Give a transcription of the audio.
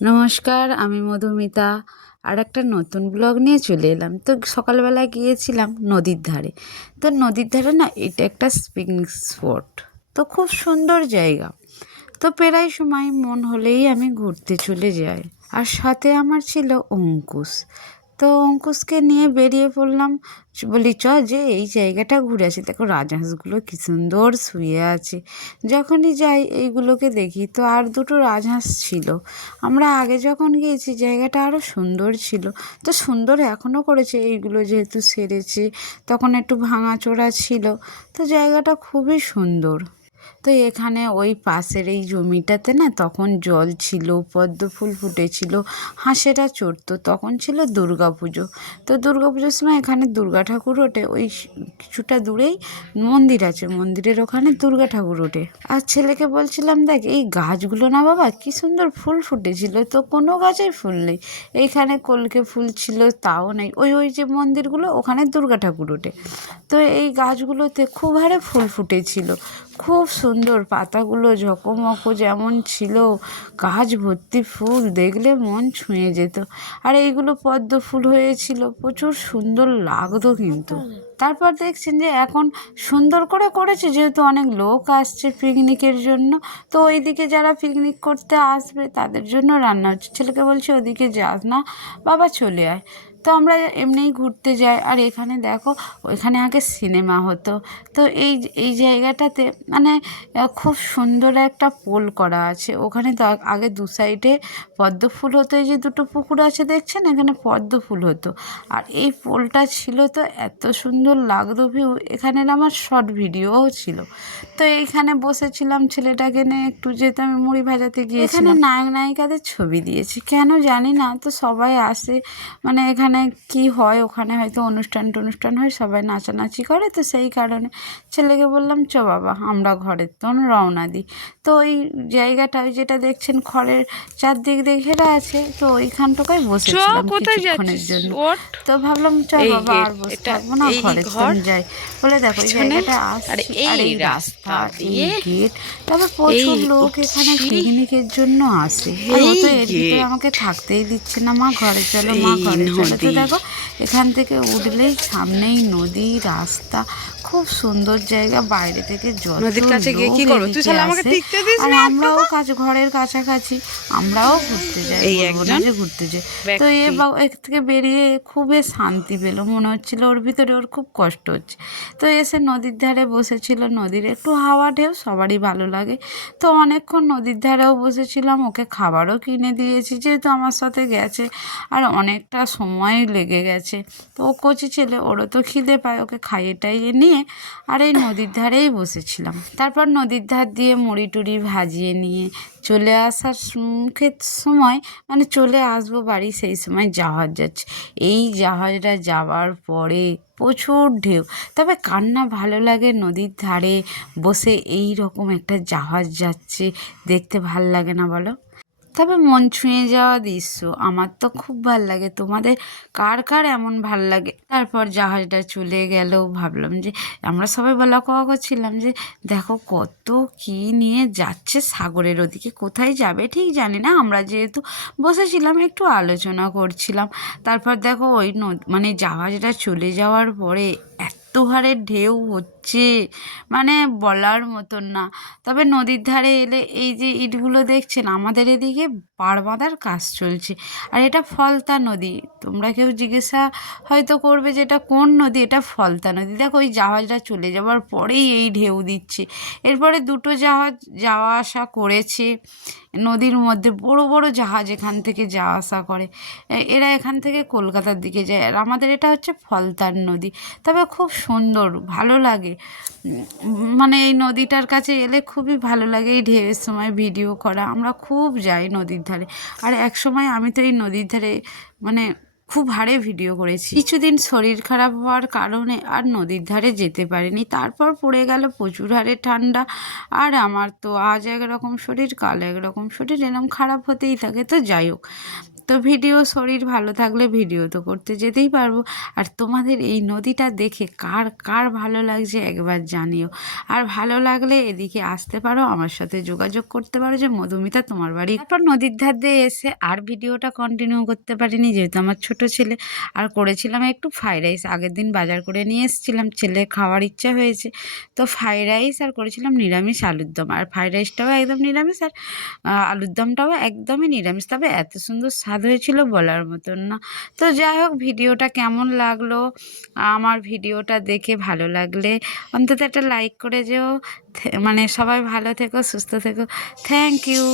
নমস্কার, আমি মধুমিতা। আরেকটা নতুন ব্লগ নিয়ে চলে এলাম। তো সকালবেলা গিয়েছিলাম নদীর ধারে। তো নদীর ধারে না এটা একটা পিকনিক স্পট। তো খুব সুন্দর জায়গা। তো প্রায় সময় মন হলেই আমি ঘুরতে চলে যাই। আর সাথে আমার ছিল অঙ্কুশ। তো অঙ্কুশকে নিয়ে বেরিয়ে পড়লাম। বলি যে এই জায়গাটা ঘুরে আসি। দেখো রাজহাঁসগুলো কি সুন্দর শুয়ে আছে। যখনই যাই এইগুলোকে দেখি। তো আর দুটো রাজহাঁস ছিল। আমরা আগে যখন গিয়েছি জায়গাটা আরও সুন্দর ছিল। তো সুন্দর এখনও করেছে, এইগুলো যেহেতু সেরেছে। তখন একটু ভাঙাচোরা ছিল। তো জায়গাটা খুবই সুন্দর। তো এখানে ওই পাশের এই জমিটাতে না তখন জল ছিল, পদ্ম ফুল ফুটেছিল, হাঁসেরা চড়তো। তখন ছিল দুর্গাপুজো। তো দুর্গাপুজোর সময় এখানে দুর্গা ঠাকুর ওঠে। ওই কিছুটা দূরেই মন্দির আছে, মন্দিরের ওখানে দুর্গা ঠাকুর ওঠে। আর ছেলেকে বলছিলাম, দেখ এই গাছগুলো না বাবা কি সুন্দর ফুল ফুটেছিল, তো কোনো গাছেই ফুল নেই। এইখানে কলকে ফুল ছিল, তাও নেই। ওই ওই যে মন্দিরগুলো ওখানে দুর্গা ঠাকুর ওঠে। তো এই গাছগুলোতে খুব হারে ফুল ফুটেছিল, খুব সুন্দর। পাতাগুলো ঝকমকো যেমন ছিল, গাছ ভর্তি ফুল, দেখলে মন ছুঁয়ে যেত। আর এইগুলো পদ্ম ফুল হয়েছিল, প্রচুর সুন্দর লাগতো কিন্তু। তারপর দেখছেন যে এখন সুন্দর করে করেছে, যেহেতু অনেক লোক আসছে পিকনিকের জন্য। তো ওইদিকে যারা পিকনিক করতে আসবে তাদের জন্য রান্না হচ্ছে। ছেলেকে বলছে ওদিকে যাস না বাবা, চলে আয়। তো আমরা এমনিই ঘুরতে যাই। আর এখানে দেখো, ওইখানে আগে সিনেমা হতো। তো এই জায়গাটাতে মানে খুব সুন্দর একটা পোল করা আছে। ওখানে তো আগে দু সাইডে পদ্ম ফুল হতো। এই যে দুটো পুকুর আছে দেখছেন, এখানে পদ্ম ফুল হতো। আর এই পোলটা ছিল, তো এত সুন্দর লাগতো ভিউ। এখানের আমার শর্ট ভিডিওও ছিল। তো এইখানে বসেছিলাম ছেলেটাকে নিয়ে, একটু যেহেতু আমি মুড়ি ভাজাতে গিয়েছিলাম। এখানে নায়ক নায়িকাদের ছবি দিয়েছি, কেন জানি না। তো সবাই আসে, মানে এখানে কি হয়, ওখানে হয়তো অনুষ্ঠান হয়, সবাই নাচানাচি করে। তো সেই কারণে ছেলেকে বললাম চ বাবা আমরা ঘরের তো রওনা দিই। তো ওই জায়গাটা, ওই যেটা দেখছেন খড়ের চারদিক দিয়ে ঘেরা আছে, তো ওইখানটায় বসেছিলাম কিছুক্ষণের জন্য। তো ভাবলাম চ বাবা আর বসে থাকবো না, ঘরে চল যাই। বলে দেখো এই জায়গাটা আসছি, আর এই রাস্তা, এই গেট। তবে প্রচুর লোক এখানে পিকনিকের জন্য আসে। আর ও তো এর ভিতরে আমাকে থাকতেই দিচ্ছে না, মা ঘরে চলো, মা ঘরে চলো। তো দেখো এখান থেকে উঠলেই সামনেই নদী, রাস্তা, খুব সুন্দর জায়গা। বাইরে থেকে যত লোক এদিকে আসে, আর আমরাও ঘরের কাছাকাছি, আমরাও ঘুরতে যাই, বলবো না যে ঘুরতে যাই। তো এর থেকে বেরিয়ে খুবই শান্তি পেলো, মনে হচ্ছিল ওর ভিতরে ওর খুব কষ্ট হচ্ছে। তো এসে নদীর ধারে বসেছিল, নদীর একটু হাওয়া ঢেউ সবারই ভালো লাগে। তো অনেকক্ষণ নদীর ধারেও বসেছিলাম, ওকে খাবারও কিনে দিয়েছি যেহেতু আমার সাথে গেছে। আর অনেকটা সময় লেগে গেছে। তো ও কচি ছেলে, ওরও তো খিদে পায়, ওকে খাইয়ে টাইয়ে নিয়ে আর এই নদীর ধারেই বসেছিলাম। তারপর নদীর ধার দিয়ে মুড়ি টুড়ি ভাজিয়ে নিয়ে চলে আসার মুখের সময়, মানে চলে আসবো বাড়ি, সেই সময় জাহাজ যাচ্ছে। এই জাহাজটা যাওয়ার পরে প্রচুর ঢেউ। তবে কার না ভালো লাগে নদীর ধারে বসে এই রকম একটা জাহাজ যাচ্ছে দেখতে, ভাল লাগে না বলো? তবে মন ছুঁয়ে যাওয়া দৃশ্য, আমার তো খুব ভাল লাগে। তোমাদের কার কার এমন ভাল লাগে? তারপর জাহাজটা চলে গেল, ভাবলাম যে আমরা সবাই বলা কওয়া করছিলাম যে দেখো কত কি নিয়ে যাচ্ছে সাগরের ওদিকে, কোথায় যাবে ঠিক জানি না। আমরা যেহেতু বসেছিলাম একটু আলোচনা করছিলাম। তারপর দেখো ওই মানে জাহাজটা চলে যাওয়ার পরে এত হারে ঢেউ হচ্ছে, মানে বলার মতন না। তবে নদীর ধারে এলে এই যে ইটগুলো দেখছেন, আমাদের এদিকে পাড় বাঁধার কাজ চলছে। আর এটা ফলতা নদী। তোমরা কেউ জিজ্ঞাসা হয়তো করবে যে এটা কোন নদী, এটা ফলতা নদী। দেখো ওই জাহাজটা চলে যাওয়ার পরেই এই ঢেউ দিচ্ছে। এরপরে দুটো জাহাজ যাওয়া আসা করেছে নদীর মধ্যে, বড় বড় জাহাজ এখান থেকে যাওয়া আসা করে। এরা এখান থেকে কলকাতার দিকে যায়। আর আমাদের এটা হচ্ছে ফলতার নদী। তবে খুব সুন্দর, ভালো লাগে। মানে এই নদীটার কাছে এলে খুবই ভালো লাগে এই ঢেউয়ের সময় ভিডিও করা। আমরা খুব যাই নদীর ধারে। আর এক সময় আমি তো এই নদীর ধারে মানে খুব হারে ভিডিও করেছি। কিছুদিন শরীর খারাপ হওয়ার কারণে আর নদীর ধারে যেতে পারিনি। তারপর পড়ে গেল প্রচুর হারে ঠান্ডা। আর আমার তো আজ একরকম শরীর, কাল একরকম শরীর, এরকম খারাপ হতেই থাকে। তো যাই হোক, তো শরীর ভালো থাকলে ভিডিও তো করতে যেতেই পারবো। আর তোমাদের এই নদীটা দেখে কার কার ভালো লাগছে একবার জানিও। আর ভালো লাগলে এদিকে আসতে পারো, আমার সাথে যোগাযোগ করতে পারো যে মধুমিতা তোমার বাড়ি। তারপর নদীর ধার দিয়ে এসে আর ভিডিওটা কন্টিনিউ করতে পারিনি, যেহেতু আমার ছোট ছেলে। আর করেছিলাম একটু ফ্রাইড রাইস, আগের দিন বাজার করে নিয়ে এসেছিলাম, ছেলে খাওয়ার ইচ্ছা হয়েছে তো ফ্রাইড রাইস, আর করেছিলাম নিরামিষ আলুর দম। আর ফ্রাইড রাইসটাও একদম নিরামিষ, আর আলুর দমটাও একদমই নিরামিষ। তবে এত সুন্দর স্বাদ হয়েছিল বলার মতন না। তো যাই হোক, ভিডিওটা কেমন লাগলো, আমার ভিডিওটা দেখে ভালো লাগলে অন্তত একটা লাইক করে যেও। মানে সবাই ভালো থেকো, সুস্থ থেকো। Thank you.